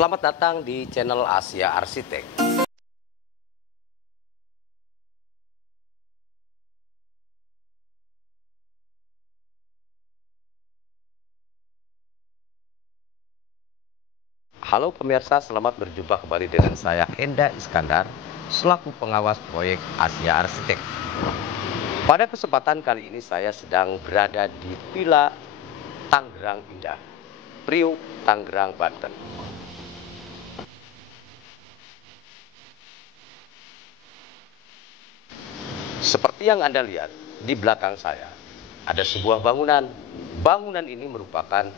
Selamat datang di channel Asia Arsitek. Halo pemirsa, selamat berjumpa kembali dengan saya Enda Iskandar selaku pengawas proyek Asia Arsitek. Pada kesempatan kali ini saya sedang berada di Villa Tangerang Indah, Priuk, Tangerang, Banten. Seperti yang Anda lihat di belakang saya, ada sebuah bangunan. Bangunan ini merupakan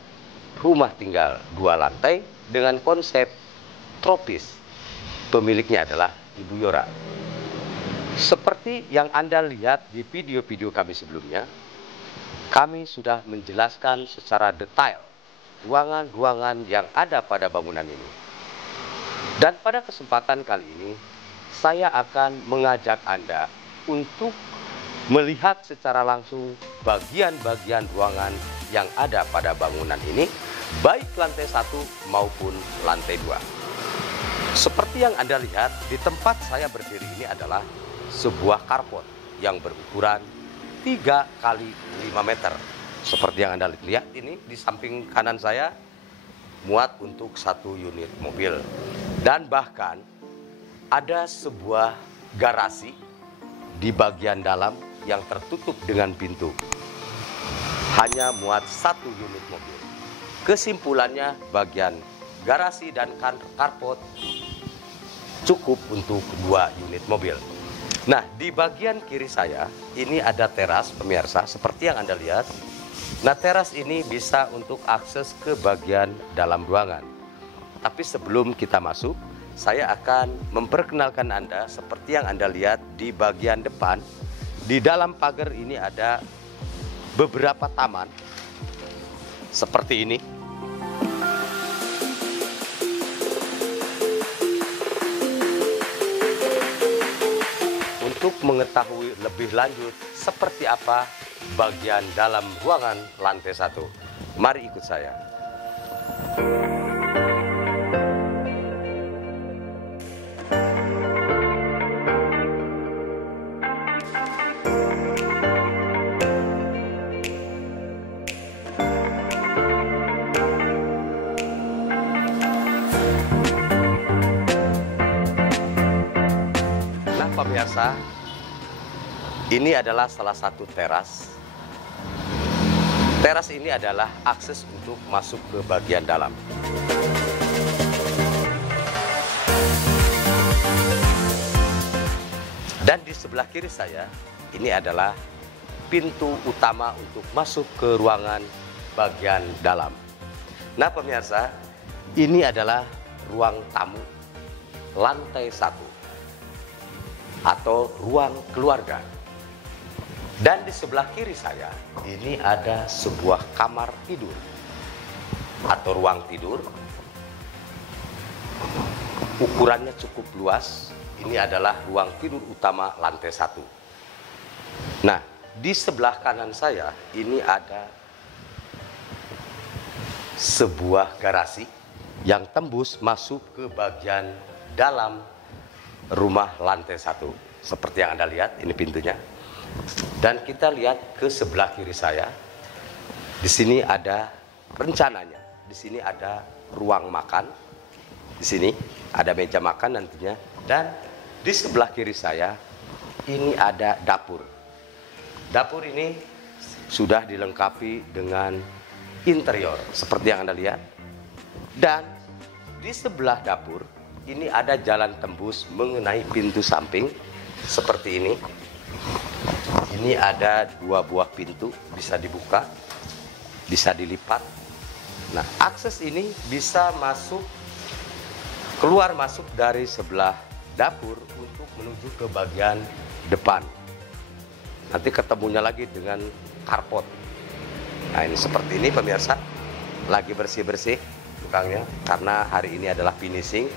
rumah tinggal 2 lantai dengan konsep tropis. Pemiliknya adalah Ibu Yora. Seperti yang Anda lihat di video-video kami sebelumnya, kami sudah menjelaskan secara detail ruangan-ruangan yang ada pada bangunan ini. Dan pada kesempatan kali ini, saya akan mengajak Anda untuk melihat secara langsung bagian-bagian ruangan yang ada pada bangunan ini, baik lantai 1 maupun lantai 2. Seperti yang Anda lihat, di tempat saya berdiri ini adalah sebuah carport yang berukuran 3 kali 5 meter. Seperti yang Anda lihat ini di samping kanan saya, muat untuk 1 unit mobil. Dan bahkan ada sebuah garasi di bagian dalam yang tertutup dengan pintu. Hanya muat 1 unit mobil. Kesimpulannya, bagian garasi dan carport cukup untuk 2 unit mobil. Nah, di bagian kiri saya ini ada teras pemirsa, seperti yang Anda lihat. Nah, teras ini bisa untuk akses ke bagian dalam ruangan. Tapi sebelum kita masuk, saya akan memperkenalkan Anda seperti yang Anda lihat di bagian depan. Di dalam pagar ini ada beberapa taman seperti ini. Untuk mengetahui lebih lanjut seperti apa bagian dalam ruangan lantai 1, mari ikut saya. Pemirsa, ini adalah salah satu teras. Teras ini adalah akses untuk masuk ke bagian dalam. Dan di sebelah kiri saya, ini adalah pintu utama untuk masuk ke ruangan bagian dalam. Nah pemirsa, ini adalah ruang tamu lantai 1. Atau ruang keluarga. Dan di sebelah kiri saya ini ada sebuah kamar tidur atau ruang tidur. Ukurannya cukup luas. Ini adalah ruang tidur utama lantai 1. Nah, di sebelah kanan saya ini ada sebuah garasi yang tembus masuk ke bagian dalam rumah lantai 1. Seperti yang Anda lihat, ini pintunya. Dan kita lihat ke sebelah kiri saya. Di sini ada rencananya. Di sini ada ruang makan. Di sini ada meja makan nantinya. Dan di sebelah kiri saya ini ada dapur. Dapur ini sudah dilengkapi dengan interior seperti yang Anda lihat. Dan di sebelah dapur ini ada jalan tembus mengenai pintu samping seperti ini. Ini ada 2 buah pintu, bisa dibuka, bisa dilipat. Nah, akses ini bisa masuk, keluar masuk dari sebelah dapur untuk menuju ke bagian depan. Nanti ketemunya lagi dengan carport. Nah, ini seperti ini pemirsa. Lagi bersih-bersih tukangnya karena hari ini adalah finishing.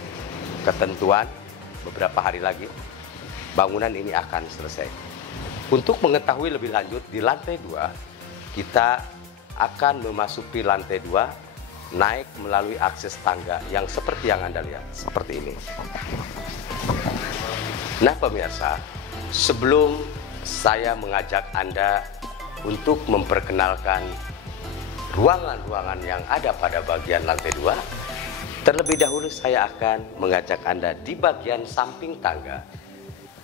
Ketentuan beberapa hari lagi bangunan ini akan selesai. Untuk mengetahui lebih lanjut di lantai 2, kita akan memasuki lantai 2 naik melalui akses tangga yang seperti yang Anda lihat, seperti ini. Nah pemirsa, sebelum saya mengajak Anda untuk memperkenalkan ruangan-ruangan yang ada pada bagian lantai 2, terlebih dahulu saya akan mengajak Anda di bagian samping tangga.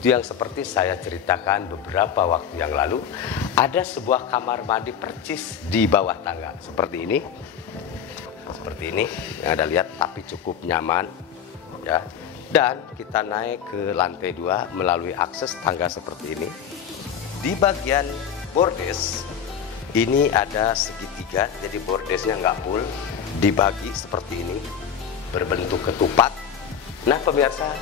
Itu yang seperti saya ceritakan beberapa waktu yang lalu, ada sebuah kamar mandi percis di bawah tangga, seperti ini. Seperti ini, yang Anda lihat, tapi cukup nyaman ya. Dan kita naik ke lantai 2 melalui akses tangga seperti ini. Di bagian bordes ini ada segitiga, jadi bordesnya nggak full, dibagi seperti ini, berbentuk ketupat. Nah pemirsa,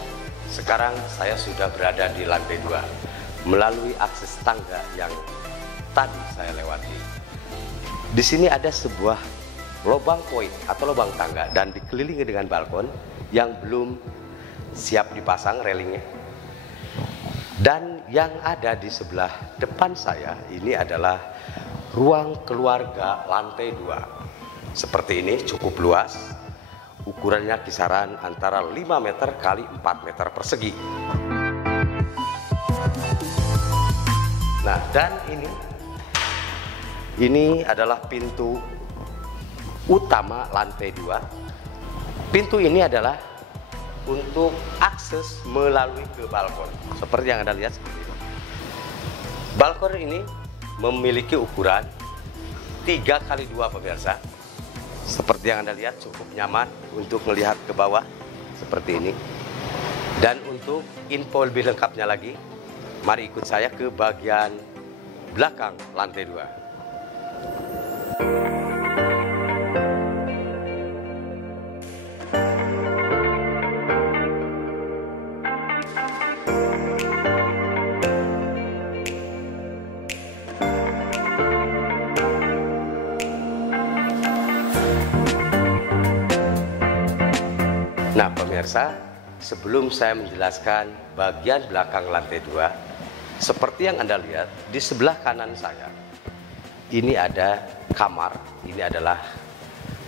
sekarang saya sudah berada di lantai 2 melalui akses tangga yang tadi saya lewati. Di sini ada sebuah lubang poin atau lubang tangga dan dikelilingi dengan balkon yang belum siap dipasang relingnya. Dan yang ada di sebelah depan saya ini adalah ruang keluarga lantai 2. Seperti ini, cukup luas. Ukurannya kisaran antara 5 meter kali 4 meter persegi. Nah, dan ini adalah pintu utama lantai 2. Pintu ini adalah untuk akses melalui ke balkon, seperti yang Anda lihat seperti ini. Balkon ini memiliki ukuran 3 kali 2 pemirsa. Seperti yang Anda lihat, cukup nyaman untuk melihat ke bawah seperti ini. Dan untuk info lebih lengkapnya lagi, mari ikut saya ke bagian belakang lantai 2. Nah pemirsa, sebelum saya menjelaskan bagian belakang lantai 2, seperti yang Anda lihat di sebelah kanan saya, ini ada kamar, ini adalah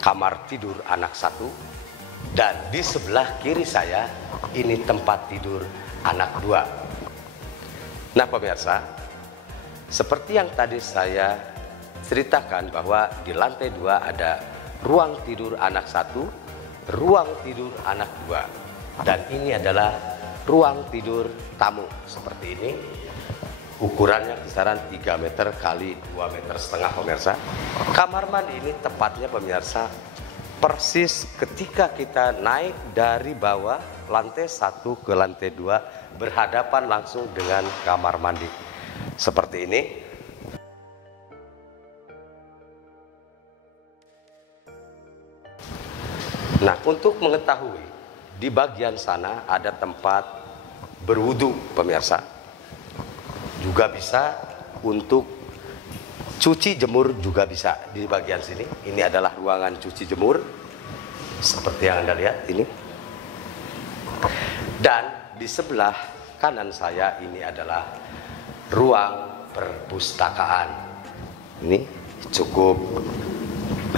kamar tidur anak 1, dan di sebelah kiri saya ini tempat tidur anak 2. Nah pemirsa, seperti yang tadi saya ceritakan bahwa di lantai 2 ada ruang tidur anak 1, ruang tidur anak 2, dan ini adalah ruang tidur tamu seperti ini. Ukurannya kisaran 3 meter kali 2,5 meter pemirsa. Kamar mandi ini tepatnya pemirsa persis ketika kita naik dari bawah lantai 1 ke lantai 2 berhadapan langsung dengan kamar mandi seperti ini. Nah, untuk mengetahui di bagian sana ada tempat berwudu pemirsa. Juga bisa untuk cuci jemur, juga bisa di bagian sini. Ini adalah ruangan cuci jemur seperti yang Anda lihat ini. Dan di sebelah kanan saya ini adalah ruang perpustakaan. Ini cukup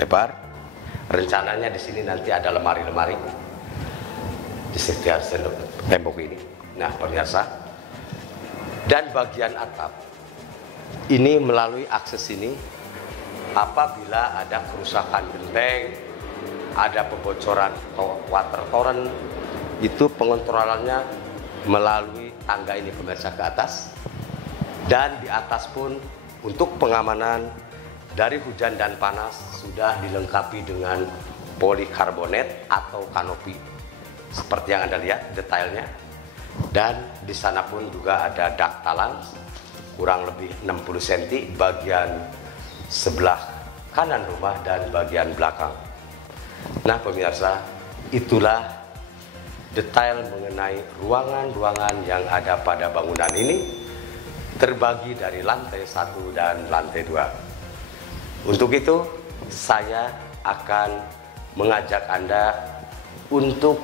lebar. Rencananya di sini nanti ada lemari-lemari di setiap tembok ini. Nah pemirsa, dan bagian atap ini melalui akses ini, apabila ada kerusakan genteng, ada pembocoran water torrent, itu pengontrolannya melalui tangga ini pemirsa ke atas. Dan di atas pun untuk pengamanan dari hujan dan panas sudah dilengkapi dengan polikarbonat atau kanopi seperti yang Anda lihat detailnya. Dan di sana pun juga ada dak talang kurang lebih 60 cm bagian sebelah kanan rumah dan bagian belakang. Nah pemirsa, itulah detail mengenai ruangan-ruangan yang ada pada bangunan ini, terbagi dari lantai 1 dan lantai 2. Untuk itu, saya akan mengajak Anda untuk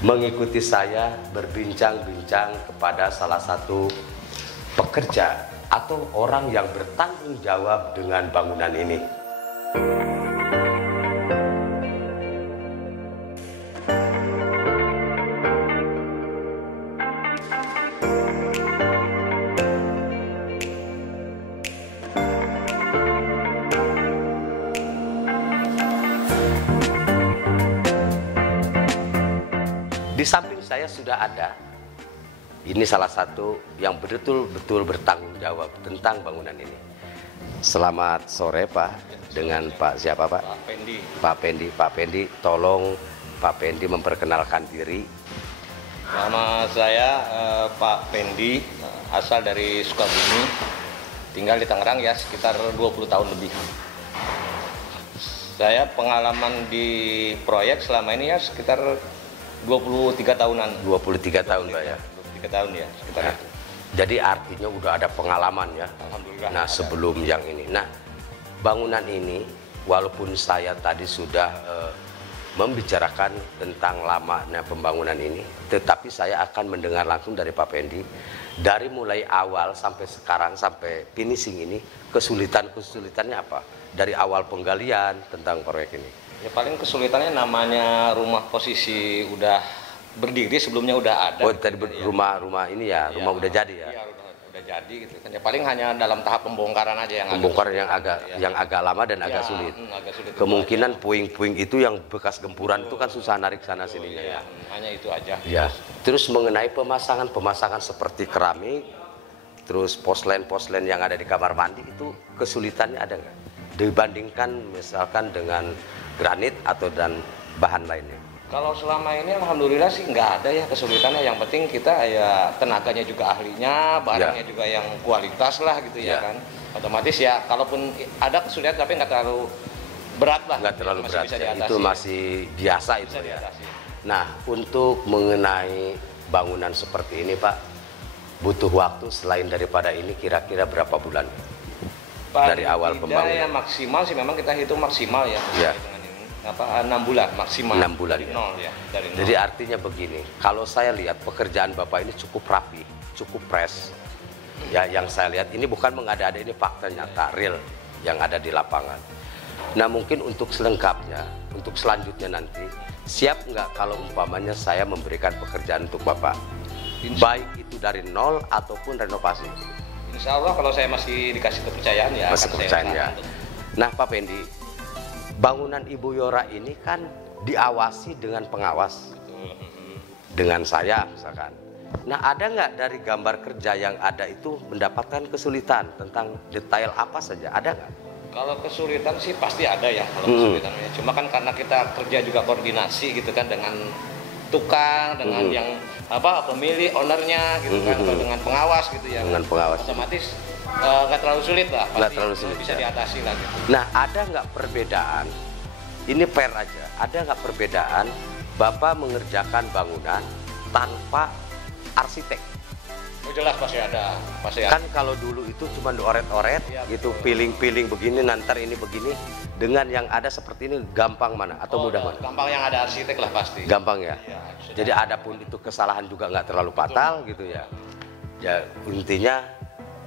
mengikuti saya berbincang-bincang kepada salah satu pekerja atau orang yang bertanggung jawab dengan bangunan ini. Di samping saya sudah ada, ini salah satu yang betul-betul bertanggung jawab tentang bangunan ini. Selamat sore Pak, dengan Pak siapa Pak? Pak Pendi. Pak Pendi. Pak Pendi, tolong Pak Pendi memperkenalkan diri. Nama saya Pak Pendi, asal dari Sukabumi, tinggal di Tangerang ya sekitar 20 tahun lebih. Saya pengalaman di proyek selama ini ya sekitar 23 tahunan. 23 tahun Pak ya? 23 tahun ya, sekitar Nah, itu. jadi artinya udah ada pengalaman ya? Alhamdulillah. Nah sebelum yang ini, nah bangunan ini walaupun saya tadi sudah membicarakan tentang lamanya pembangunan ini, tetapi saya akan mendengar langsung dari Pak Pendi dari mulai awal sampai sekarang sampai finishing ini, kesulitannya apa dari awal penggalian tentang proyek ini. Ya paling kesulitannya namanya rumah posisi udah berdiri, sebelumnya udah ada. Oh tadi rumah ini ya, Iya, rumah udah jadi ya. Iya, udah jadi gitu kan. Ya paling hanya dalam tahap pembongkaran aja yang Pembongkaran agak yang agak lama dan agak Ya, sulit. agak sulit. Kemungkinan puing-puing itu yang bekas gempuran itu kan susah narik sana sininya ya. Hanya itu aja. Ya. Terus mengenai pemasangan seperti keramik, terus poslen yang ada di kamar mandi itu kesulitannya ada nggak? Dibandingkan misalkan dengan granit atau dan bahan lainnya. Kalau selama ini alhamdulillah sih nggak ada ya kesulitannya. Yang penting kita ya tenaganya juga ahlinya, barangnya juga yang kualitas lah gitu ya kan. Otomatis ya kalaupun ada kesulitan tapi nggak terlalu berat lah. Nggak terlalu Masih berat bisa ya. diatasi. Itu masih biasa itu Bisa ya. diatasi. Nah untuk mengenai bangunan seperti ini Pak, butuh waktu selain daripada ini kira-kira berapa bulan? Dari awal pembangunan. Ya maksimal sih memang kita hitung maksimal ya. Ya. Hitungan ini. 6 bulan maksimal. 6 bulan dari ya. nol ya. Dari nol. Jadi artinya begini, kalau saya lihat pekerjaan Bapak ini cukup rapi, cukup fresh. Ya, yang saya lihat ini bukan mengada-ada, ini fakta nyata, real yang ada di lapangan. Nah mungkin untuk selengkapnya, untuk selanjutnya nanti, siap nggak kalau umpamanya saya memberikan pekerjaan untuk Bapak? Baik itu dari nol ataupun renovasi. Insya Allah kalau saya masih dikasih kepercayaan ya. Masih akan saya kepercayaan ya. usahakan untuk- Nah Pak Pendi, bangunan Ibu Yora ini kan diawasi dengan pengawas, dengan saya misalkan. Nah ada nggak dari gambar kerja yang ada itu mendapatkan kesulitan tentang detail apa saja, ada nggak? Kalau kesulitan sih pasti ada ya kalau kesulitannya. Cuma kan karena kita kerja juga koordinasi gitu kan dengan tukang, dengan yang pemilik, ownernya gitu kan, atau dengan pengawas gitu ya. Dengan pengawas. Otomatis nggak terlalu sulit lah. Nggak Pasti terlalu sulit, bisa ya. diatasi lah gitu. Nah ada nggak perbedaan? Ini fair aja. Ada nggak perbedaan Bapak mengerjakan bangunan tanpa arsitek? Oh jelas pasti ada, pasti ada. Kan kalau dulu itu cuma dioret-oret Ya, gitu, piling-piling begini, nanti ini begini. Dengan yang ada seperti ini gampang mana atau mudah mana? Gampang yang ada arsitek lah pasti. Gampang ya. Iya, Jadi adapun itu kesalahan juga nggak terlalu fatal gitu ya. Ya intinya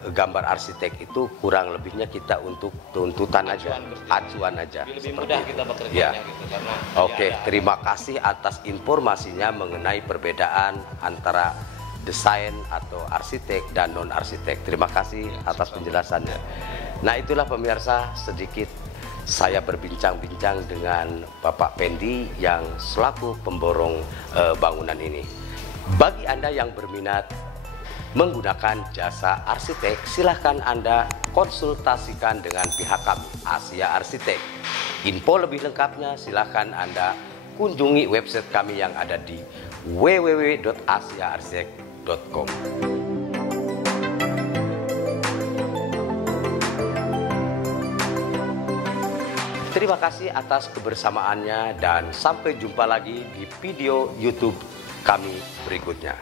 gambar arsitek itu kurang lebihnya kita untuk tuntutan aja, acuan aja. Lebih seperti mudah itu. kita bekerjanya Ya. gitu karena. Oke, ya ada- terima kasih atas informasinya mengenai perbedaan antara desain atau arsitek dan non arsitek. Terima kasih atas penjelasannya. Nah itulah pemirsa, sedikit saya berbincang-bincang dengan Bapak Pendi yang selaku pemborong bangunan ini. Bagi Anda yang berminat menggunakan jasa arsitek, silahkan Anda konsultasikan dengan pihak kami, Asia Arsitek. Info lebih lengkapnya silahkan Anda kunjungi website kami yang ada di www.asiaarsitek.com. Terima kasih atas kebersamaannya dan sampai jumpa lagi di video YouTube kami berikutnya.